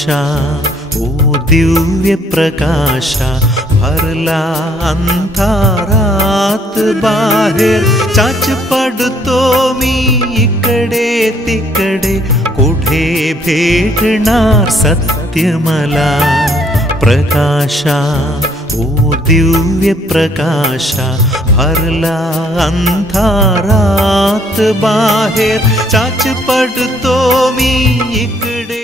प्रकाशा ओ दिव्य प्रकाशा भरला अंधारात बाहेर चाच पडतो मी इकडे तिकडे कुठे भेटणार सत्य मला प्रकाशा ओ दिव्य प्रकाशा भरला अंधारात बाहेर चाच पडतो मी इकडे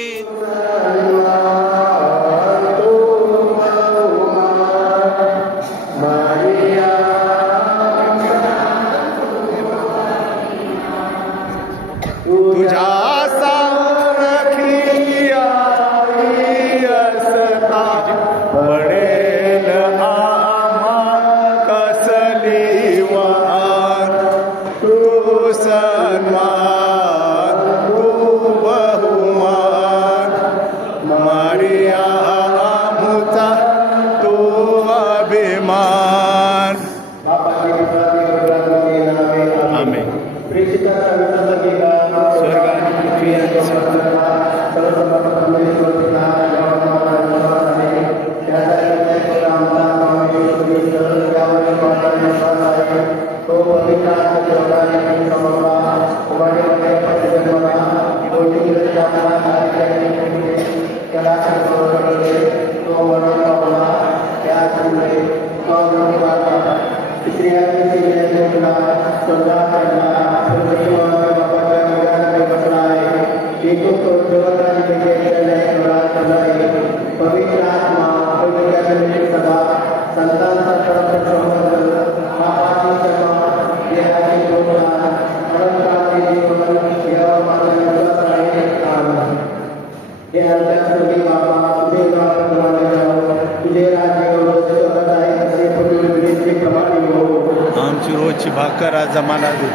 आमची रोजची भाकर आज आम्हाला दे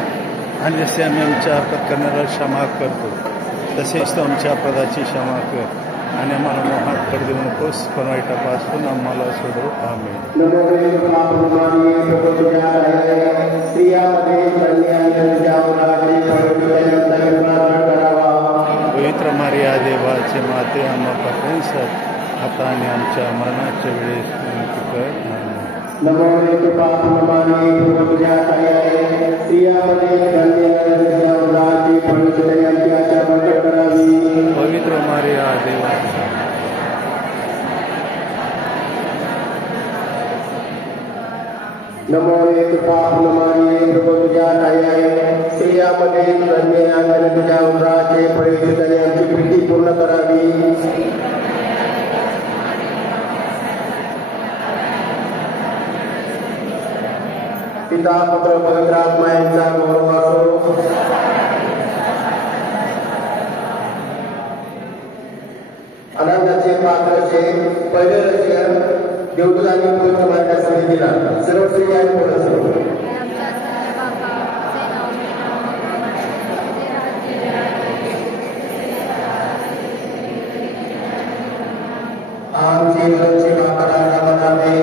आणि जसे आम्ही आमच्या हरकत करण्याला क्षमा करतो तसेच तो आमच्या अपराधाची क्षमा कर आणि आम्हाला मोहात पडू नकोस पण वाईटापासून आम्हाला सोडव आमेन. पवित्र मारिया देवाचे माते आम्हा पाठवण्यासाठी आता आणि आमच्या मरणाच्या वेळेस विनंती कर. नमो कृपा नमामि पूजा कार्याय स्त्रियामध्ये धन्य उदासी पवित्रतेच्या प्रकट करावी. पवित्र मारिया देवा नमो कृपा नमामि पूजा कार्याय स्त्रियामध्ये धन्य उदासी पवित्रतेची प्रीती पूर्ण करावी. पिता पुत्र पवित्र आत्मा यांचा गौरव असो. आनंदाचे पात्रचे पहिले रसिकन देवदूतांनी पवित्र मार्गात सांगितला सर्व स्त्री आणि पोर असो. आमची रोजची भाकर आम्हाला दे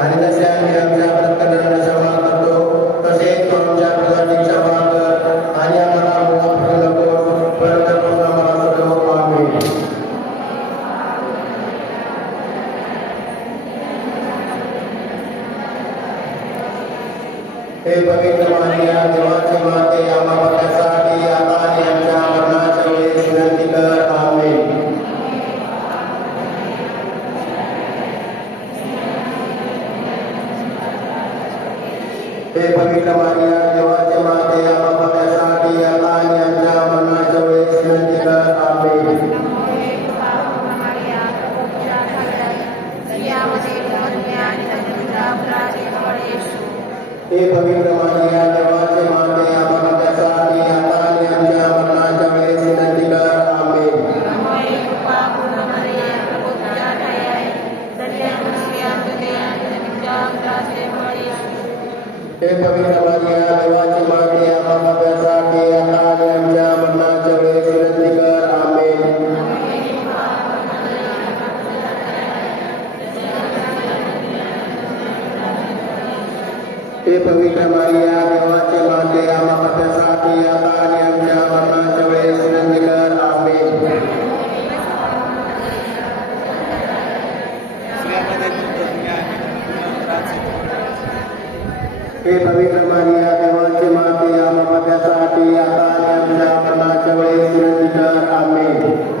आणि जसे आम्ही आमच्या प्रत्येकाला क्षमा करतो तसेच आमच्या प्रजाची क्षमा कर आणि आम्हाला मोहात पडू नकोस परंतु आम्हाला सोडव. आमेन. हे पवित्र मारिया देवाची माते आम्हा पापासाठी आता आणि आमच्या मरणाच्या वेळेस विनंती कर. आमेन. हे पवित्र मारिया देवाचे माते आम्हा पापासाठी आता आणि आमच्या मरणाच्या वेळेस विनंती कर. आमेन. हे पवित्र मारिया देवाचे माते आम्हा पापासाठी आता आणि आमच्या मरणाच्या वेळेस विनंती कर. आमेन. हे पवित्र मारिया देवाची माते आम्हा पापासाठी आता आणि आमच्या मरणाच्या वेळेस विनंती कर. आमेन. हे पवित्र मारिया देवाची माते आम्हा पापासाठी आता आणि आमच्या मरणाच्या वेळेस विनंती कर. आमेन. हे पवित्र मारिया देवाची माते आम्हा पाप्यासाठी आता आणि आमच्या मरणाच्या वेळेस विनंती कर. आमेन.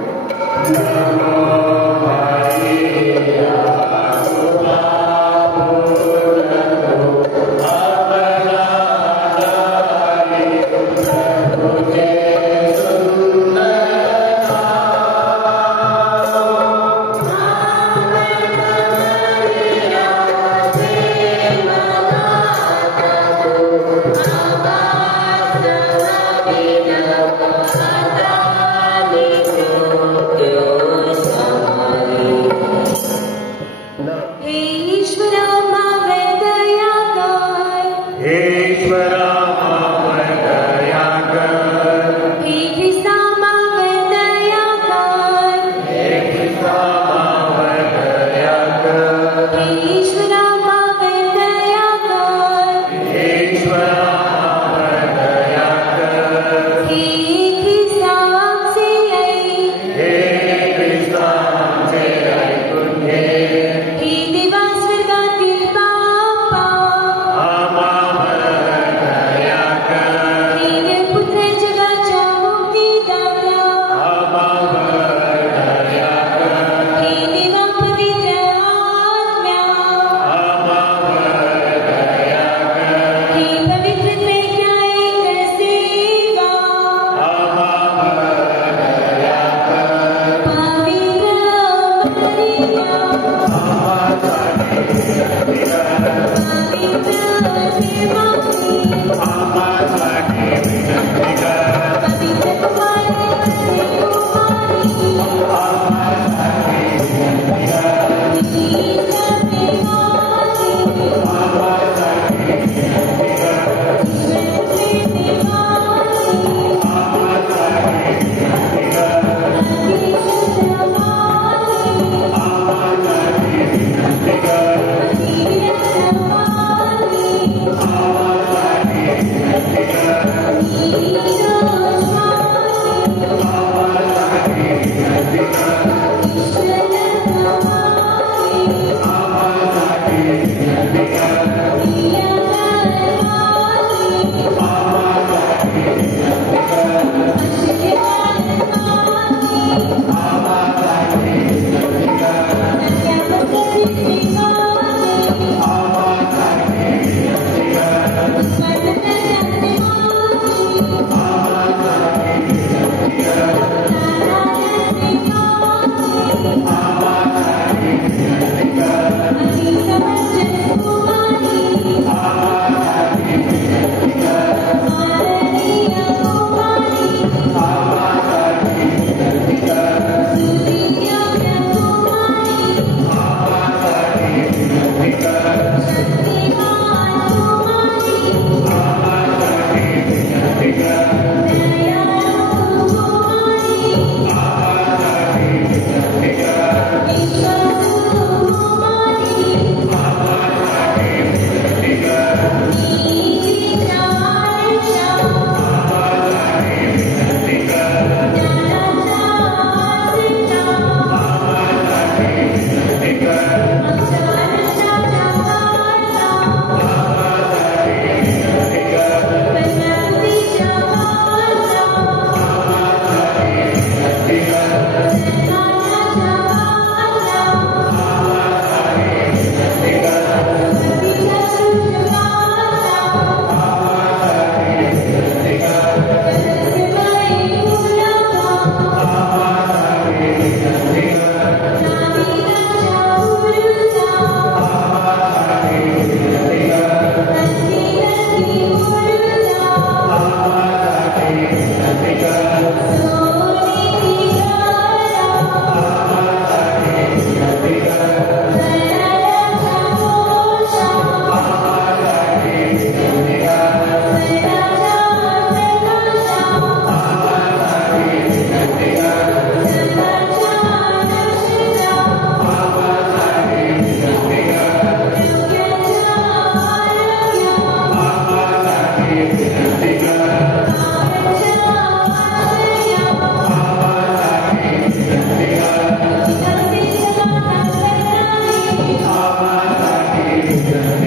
Amen.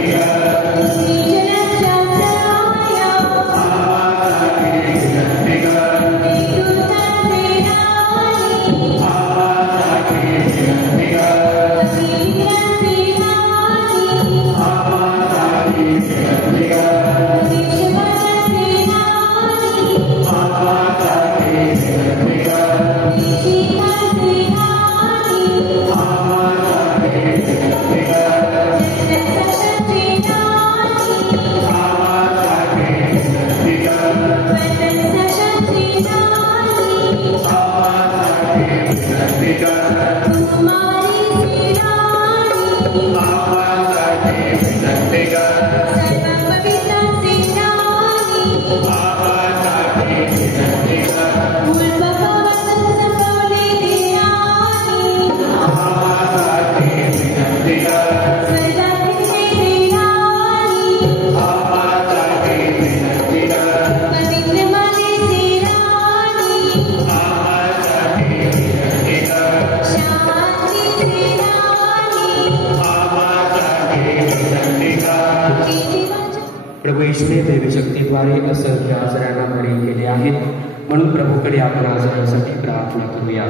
प्रभू येशूने दैवशक्तीद्वारे असंख्य आजारांना बरे केले आहेत, म्हणून प्रभूकडे आपण आजारासाठी प्रार्थना करूया.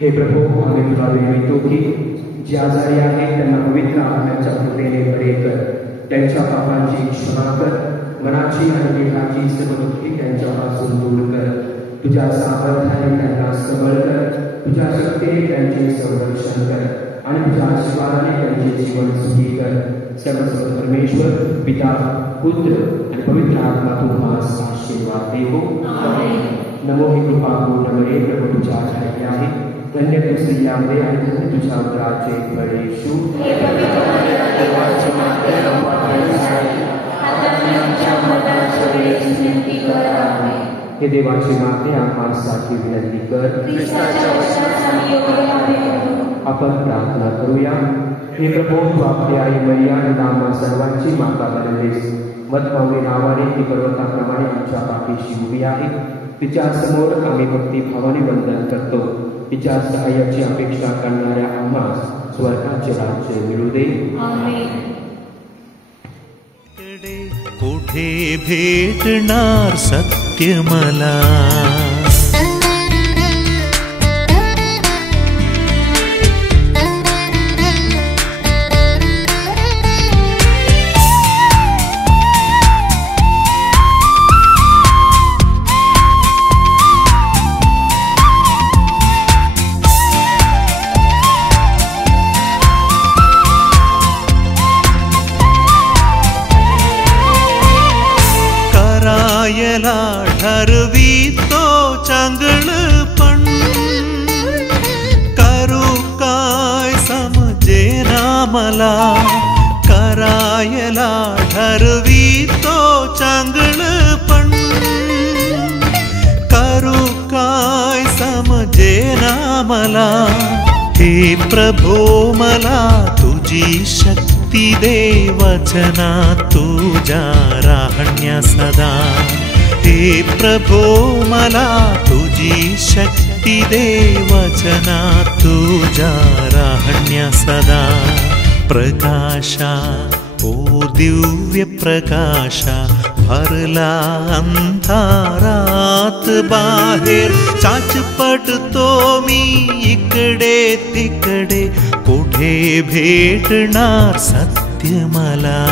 हे प्रभू, आम्ही तुला विनवतो की जे आजारी आहेत त्यांना पवित्र आत्म्याच्या कृपेने बरे कर. त्यांच्या पापांची क्षमा कर. मनाची आणि देहाची सर्व दुःखी त्यांच्यापासून दूर कर. तुझ्या सामर्थ्याने त्यांना सबळ कर. तुझ्या शक्तीने त्यांचे संरक्षण कर आणि तुझ्या आशीर्वादाने त्यांचे जीवन सुखी कर. सर्वस्व परमेश्वर पिता, पुत्र आणि पवित्र आत्मा तुम्हास आशीर्वाद देवो. नमो ही कृपा पूर्ण मरे, प्रभू तुझ्या ठाई आहे. धन्य तू स्त्रियांमध्ये आणि धन्य तुझ्या उदराचे फळ येशू. हे देवाची माते, आम्हासाठी विनंती कर. आपण प्रार्थना करूया. हे प्रभू, तू आपली आई मरिया आणि आम्हा सर्वांची माता बनलेस. मतभावी नावाने ती पर्वताप्रमाणे आमच्या पाठीशी उभी आहे. तिच्या समोर आम्ही भक्तिभावाने वंदन करतो. तिच्या सहाय्याची अपेक्षा करणाऱ्या आम्हास स्वर्गाचे राज्य मिळू दे. कुठे भेटणार सत्य मला? ठरवितो चांगळपण, करू काय समजेना मला. करायला ठरवितो चांगळपण, करू काय समजेना मला. हे प्रभो, मला तुझी शक्ती दे, वचना तुझ्या राहण्या सदा. हे प्रभो, मला तुझी शक्ती दे, वचना तुझ्या राहण्या सदा. प्रकाशा, ओ दिव्य प्रकाशा, भरला अंधारात बाहेर. चाच पडतो मी इकडे तिकडे, कुठे भेटणार सत्य मला?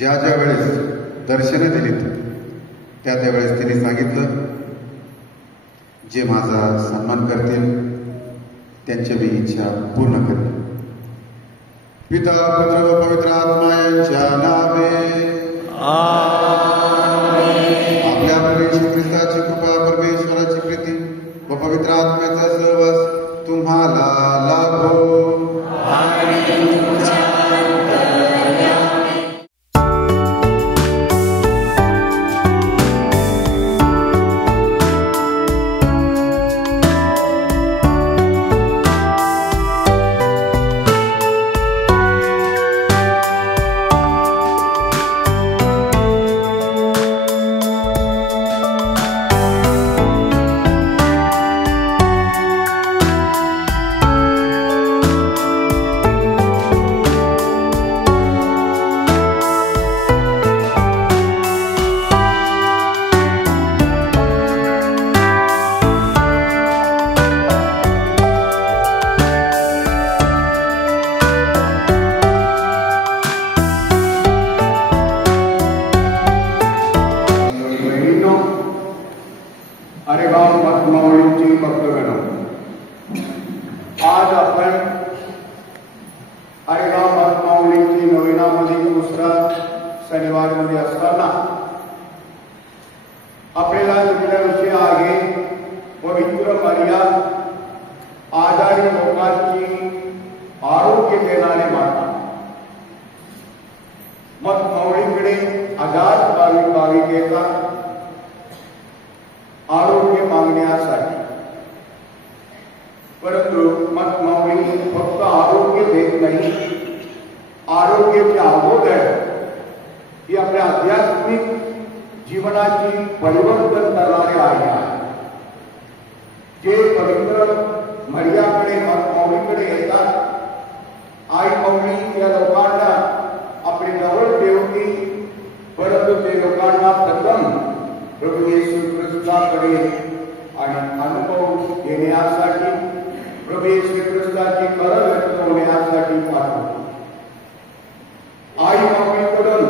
ज्या ज्या वेळेस दर्शनं दिलीत त्या त्यावेळेस तिने सांगितलं, जे माझा सन्मान करतील त्यांची मी इच्छा पूर्ण करेन. पिता पुत्र व पवित्र आत्मा यांच्या नावे आपल्या प्रभू येशू ख्रिस्ताची कृपा, परमेश्वराची प्रीती व पवित्र आत्म्याचा सहवास तुम्हाला लाभो. आज आपण आरेगाव महात्मावलीची नवीनामध्ये दुसरा शनिवारमध्ये असताना आपल्याला तिथल्या विषय आहे पवित्र मर्या, आजारी लोकांची आरोग्य देणारे माता. मग माऊलीकडे आजार भाविक येतात आरोग्य मागण्यासाठी. परंतु मग माऊली फक्त आरोग्य देत नाही, आरोग्याच्या अगोदर ही आपल्या आध्यात्मिक जीवनाची परिवर्तन करणारे आहे. जे पवित्र मर्याकडे माऊलीकडे येतात, आई माऊली या लोकांना आपली जवळ ठेवते. परंतु ते लोकांना प्रथम प्रभू येशू ख्रिस्ताकडे आणि अनुभव घेण्यासाठी, प्रभू येशू ख्रिस्ताची खरं व्यक्त होण्यासाठी पाठवतो. आई माऊलीकडून,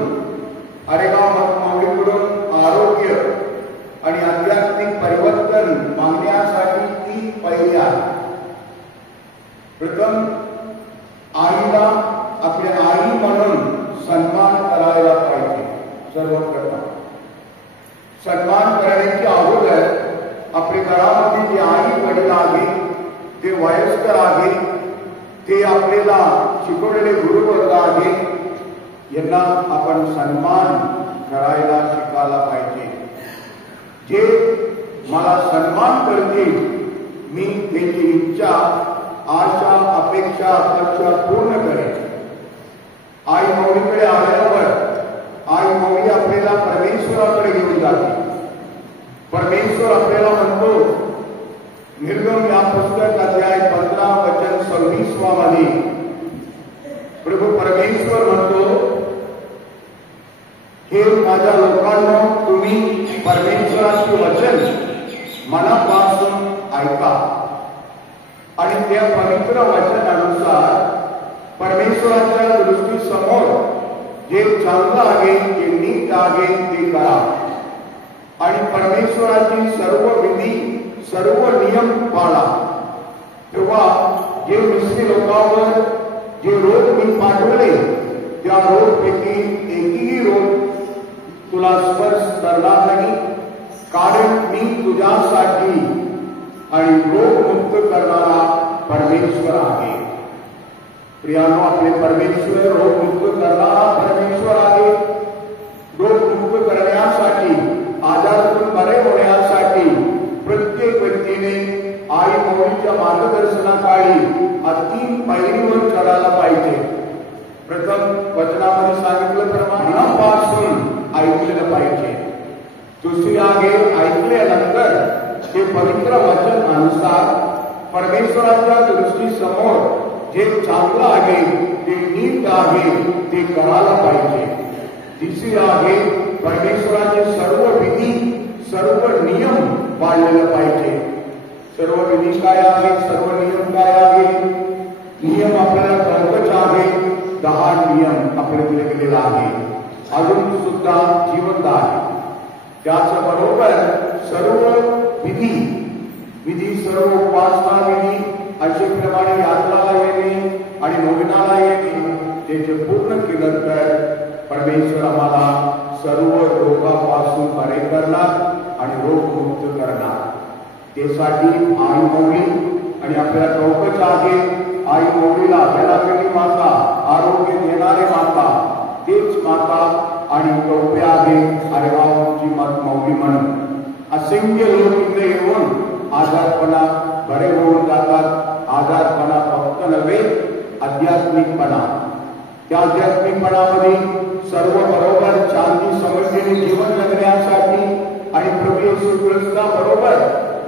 आरेगाव माऊलीकडून आरोग्य आणि आध्यात्मिक परिवर्तन मागण्यासाठी ती पहिली आहे. प्रथम आईला आपल्या आई म्हणून सन्मान करायला पाहिजे. सर्वप्रथम सन्मान करण्याची अगोदर आपल्या घरामध्ये जे आई वडील आहे, ते वयस्कर आहे, ते आपल्याला शिकवलेले गुरुवर्ग आहे, यांना आपण सन्मान करायला शिकायला पाहिजे. जे मला सन्मान करतील, मी त्यांची इच्छा, आशा, अपेक्षा, आकांक्षा पूर्ण करेन. आई माऊलीकडे आल्यावर आई माऊली आपल्याला परमेश्वराकडे घेऊन जाते. परमेश्वर आपल्याला म्हणतो, निर्गम या पुस्तक अध्याय 15 वचन 26 मध्ये प्रभू परमेश्वर म्हणतो, हे माझ्या लोकांना, तुम्ही परमेश्वराचे वचन मनापासून ऐका आणि त्या पवित्र वचनानुसार परमेश्वराच्या दृष्टीसमोर जे चांगलं आहे, जे नीट आहे, ते करा. आणि परमेश्वराची सर्व विधी, सर्व नियम पाळा. तेव्हा जे मिस्त्री लोकांवर जे रोग मी पाठवले, त्या रोगपैकी एकही रोग तुला स्पर्श करणार नाही, कारण मी तुझ्यासाठी आणि रोगमुक्त करणारा परमेश्वर आहे. प्रियानो, आपले परमेश्वर रोगमुक्त करणारा परमेश्वर आहे. रोगमुक्त करण्यासाठी, आजारातून बरे होण्यासाठी प्रत्येक व्यक्तीने आई माऊलीच्या मार्गदर्शनाखाली तीन पायरीवर चढायला पाहिजे. प्रथम वचनामध्ये सांगितल्याप्रमाणे मनापासून ऐकलेलं पाहिजे. दुसरी आहे, ऐकल्यानंतर ते पवित्र वचन अनुसार परमेश्वराच्या दृष्टीसमोर जे चांगलं आहे, ते नीट आहे, ते करायला पाहिजे. तिसरी आहे, परमेश्वराचे सर्व विधी, सर्व नियम पाळलेलं पाहिजे. सर्व विधी काय आहे, सर्व नियम काय आहे? नियम आपल्याला कर्मच आहे. 10 नियम आपल्याकडे दिलेला आहे. अजून सुद्धा जिवंत आहे. त्याचबरोबर सर्व विधी सर्व उपासना विधी अशेप्रमाणे यात्राला येणे आणि नोविनाला येणे त्याचे पूर्ण केलं तर परमेश्वर आम्हाला सर्व रोगापासून बरे करणार आणि रोगमुक्त करणार. त्यासाठी आई मौली आणि आपल्याला ठाऊकच आहे, आई मौलीला जन्मलेली माता, आरोग्य देणारी माता, तेच माता आणि कौप्य आहे आरेगावची मौली म्हणून. असंख्य लोक इथे येऊन आजारपणा बरे होऊन जातात. आजारपणा फक्त नव्हे, आध्यात्मिकपणा. त्या आध्यात्मिकपणामध्ये सर्व बरोबर शांती समजलेले जीवन जगण्यासाठी आणि प्रभू येशू ख्रिस्ताबरोबर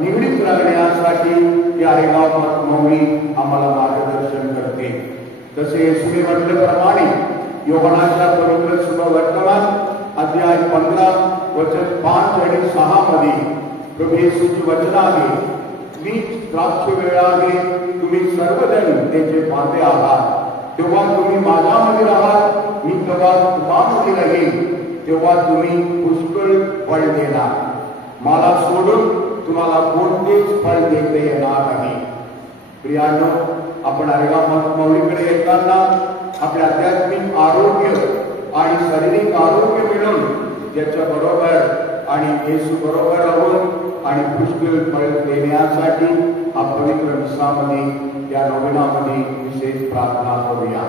निगडीत राहण्यासाठी या आरेगाव मौली आम्हाला मार्गदर्शन करते. तसे येशूने म्हटल्याप्रमाणे योहानाच्या पवित्र शुभवर्तमान अध्याय 15 वचन 5 आणि 6 मध्ये प्रभू येशूची वचन आहे, मी द्राक्ष वेळ आहे, तुम्ही सर्वजण त्याचे पाते आहात. तेव्हा तुम्ही माझ्यामध्ये राहाल, मी तेव्हा तुम्हामध्ये राहील. तेव्हा तुम्ही पुष्कळ फळ देणार. मला सोडून तुम्हाला कोणतेच फळ देता येणार नाही. प्रियानो, आपण आरेगाव मौलीकडे येताना आपले आध्यात्मिक आरोग्य आणि शारीरिक आरोग्य मिळून त्याच्या बरोबर आणि येशू बरोबर राहून आणि पुष्कळ फळ देण्यासाठी हा पवित्र मिसामध्ये या नोवेनामध्ये विशेष प्रार्थना करूया.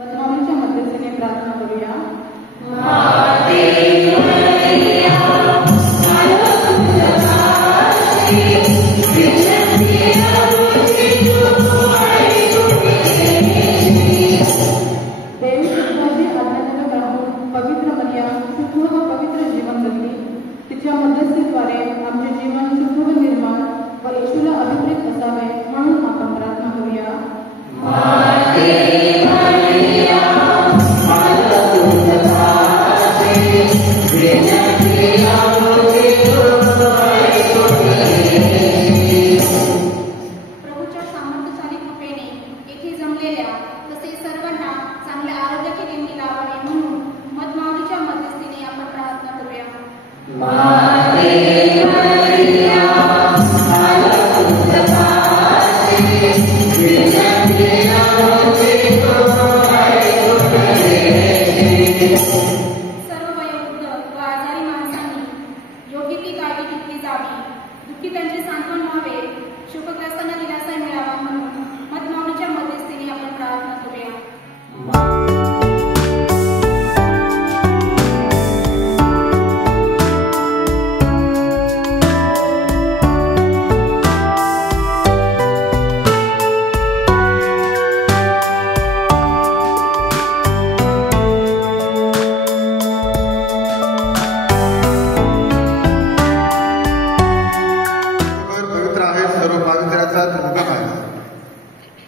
बदनामीच्या मध्यस्थीने प्रार्थना करूया. पवित्र मर्या शुद्ध व पवित्र जीवन जगली. तिच्या मध्यस्थीद्वारे आमचे जीवन शुद्ध व निर्माण व येशूला अभिप्रेत असावे म्हणून आपण प्रार्थना करूया. प्रभूच्या सामर्थ्यशाली कृपेने येथे जमलेल्या तसे सर्वांना चांगल्या आरोग्याची देणगी लावावी म्हणून मधमावलीच्या मध्यस्थीने आपण प्रार्थना करूया. सर्व वयोवृद्ध व आजारी माणसांनी योग्य ती काळजी घेतली जावी. दुःखितांचे सांत्वन व्हावे, शोकग्रस्तांना दिलासा मिळावा म्हणून मधमावलीच्या मध्यस्थीने आपण प्रार्थना करूया.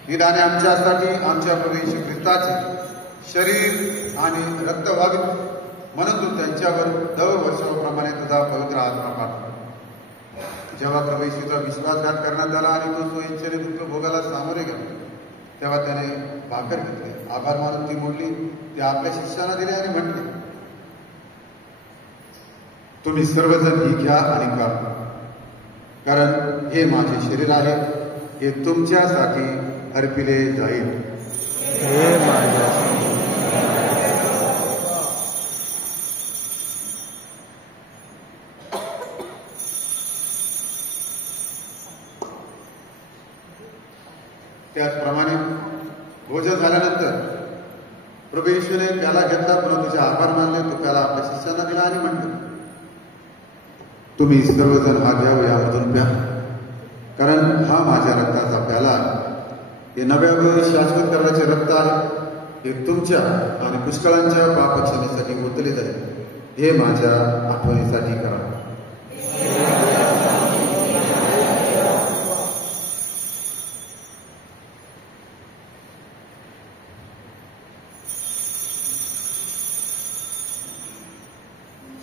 निदाने आमच्यासाठी आमच्या प्रभू येशू ख्रिस्ताचे शरीर आणि रक्त व्हावे म्हणून तू त्यांच्यावर दरवर्षाप्रमाणे तुझा पवित्र आत्मा पाठव. जेव्हा प्रभू येशूचा विश्वासघात करण्यात आला आणि तो स्वइच्छेने दुःख भोगाला सामोरे गेला, तेव्हा त्याने भाकर घेतली, आभार मानून ती मोडली, ती आपल्या शिष्याला दिली आणि म्हटले, तुम्ही सर्वजण ही घ्या आणि खा, कारण हे माझे शरीर आहे, हे तुमच्यासाठी अर्पिले जाईल. हे माझ्या त्याचप्रमाणे भोजन झाल्यानंतर प्रभू येशूने प्याला घेतला, पुन्हा तुझे आभार मानले, तो प्याला आपल्या शिष्यांना दिला आणि म्हणले, तुम्ही सर्वजण हा घ्या, यामधून प्या, कारण हा माझ्या रक्ताचा प्याला आहे. हे नव्या व शाश्वत करण्याचे रक्त आहे, हे तुमच्या आणि पुष्कळांच्या पापक्षमेसाठी ओतले जाईल. हे माझ्या आठवणीसाठी करा.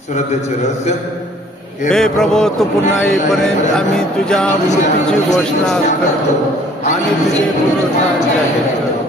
श्रद्धेचे रहस्य. हे प्रभू, तू पुन्हा येईपर्यंत आम्ही तुझ्या मृत्यूची घोषणा करतो आणि तुझे पुनरुत्थान जाहीर करतो.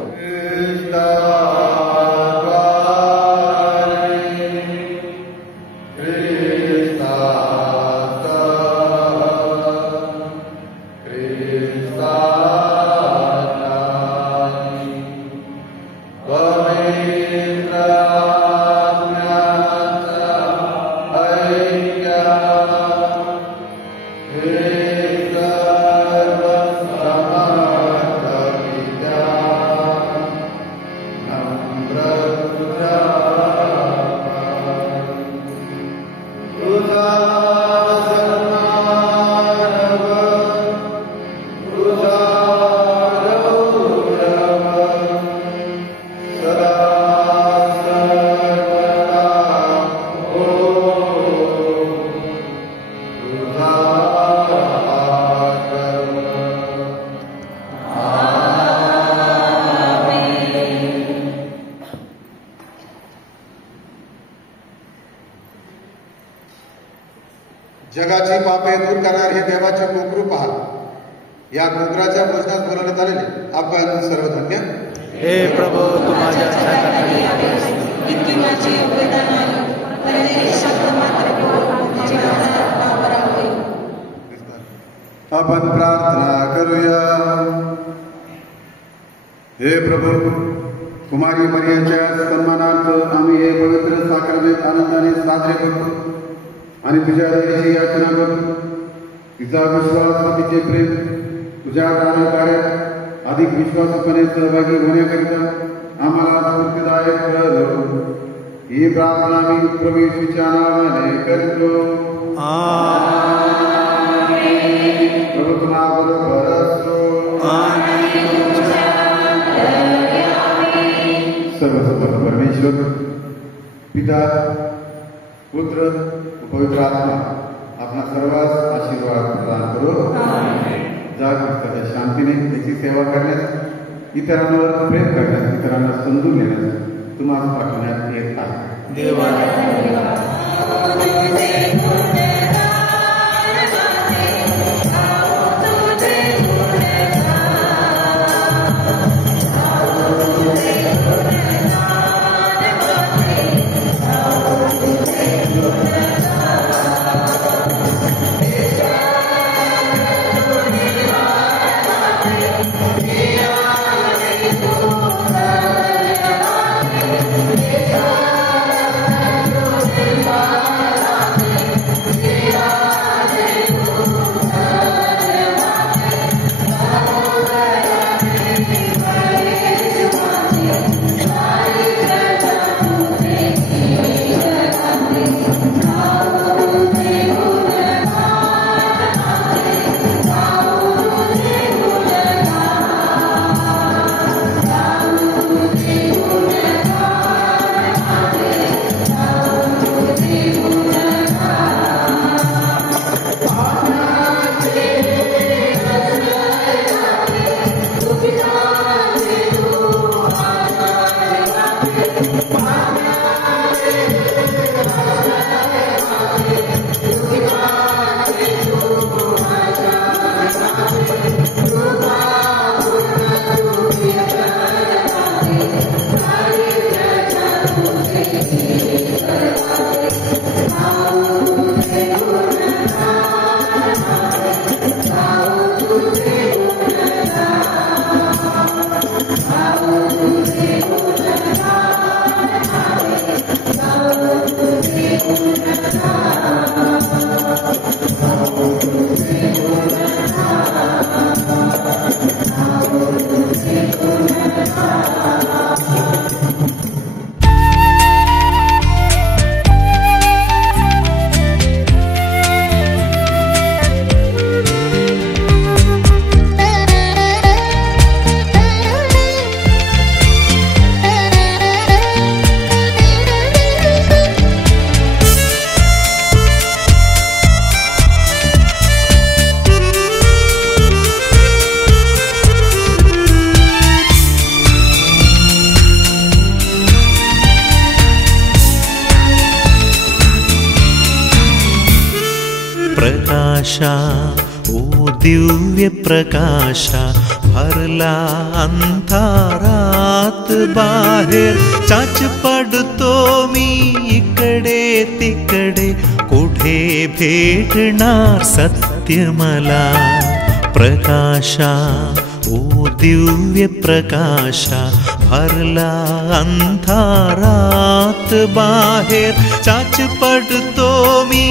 जगाची पापे दूर करणार हे देवाचे कोकरू पहा. या कोकराच्या भोजनात बोलवण्यात आलेले आपण सर्व धन्य. हे प्रभू, तू माझ्या छातीखाली आहेस. इतकी माझी योग्यता नाही, परंतु एक शब्द मात्र बोल, माझी माझा आत्मा बरा होईल. आपण प्रार्थना करूया. हे प्रभू, कुमारी मरियाच्या सन्मानार्थ आम्ही हे पवित्र साक्रमेंट आनंदाने साजरे करतो आणि तुझ्या दयेची याचना करतो. तिचा विश्वास व तिचे प्रेम तुझ्या दान कार्यात अधिक विश्वासपणे सहभागी होण्याकरिता आम्हाला स्फूर्तिदायक ठरव. ही प्रार्थना मी प्रभू येशूच्या नावाने करतो. प्रभू तुम्हाबरोबर असो. सर्वसमर्थ परमेश्वर पिता, पुत्र व पवित्र आत्मा आपला सर्वांस आशीर्वाद प्रदान करो. जागरूकतेच्या शांतीने त्याची सेवा करण्यास, इतरांवर प्रेम करण्यास, इतरांना समजून घेण्यास तुम्हाला पाठवण्यात येत आहे. देवाला प्रकाशा, ओ दिव्य प्रकाशा, भरला अंधारात बाहेर चाच पडतो मी इकडे तिकडे, कुठे भेटणार सत्य मला. प्रकाशा, ओ दिव्य प्रकाशा, भरला अंधारात बाहेर चाच पडतो मी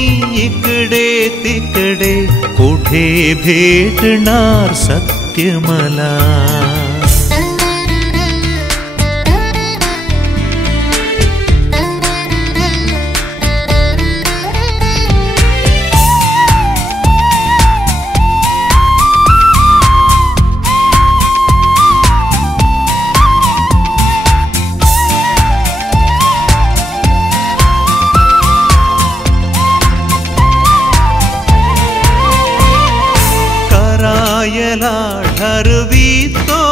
इकडे तिकडे, कुठे भेटणार सत्य मला. ठरवितो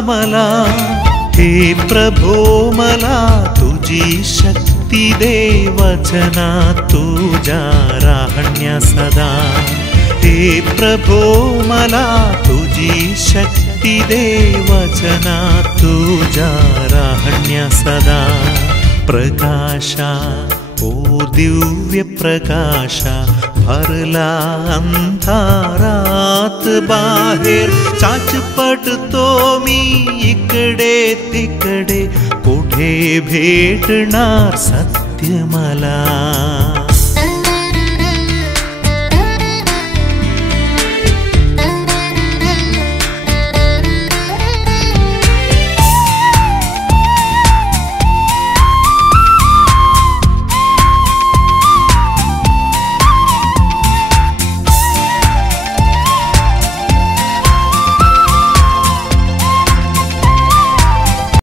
मला. हे प्रभो मला तुझी शक्ती दे, वचनात तुझ्या राहण्या सदा. हे प्रभो मला तुझी शक्ती दे, वचनात तुझ्या राहण्या सदा. प्रकाशा ओ दिव्य प्रकाशा, भरला अंधारात बाहेर. चाच पडतो मी इकडे तिकडे, कुठे भेटणार सत्य मला.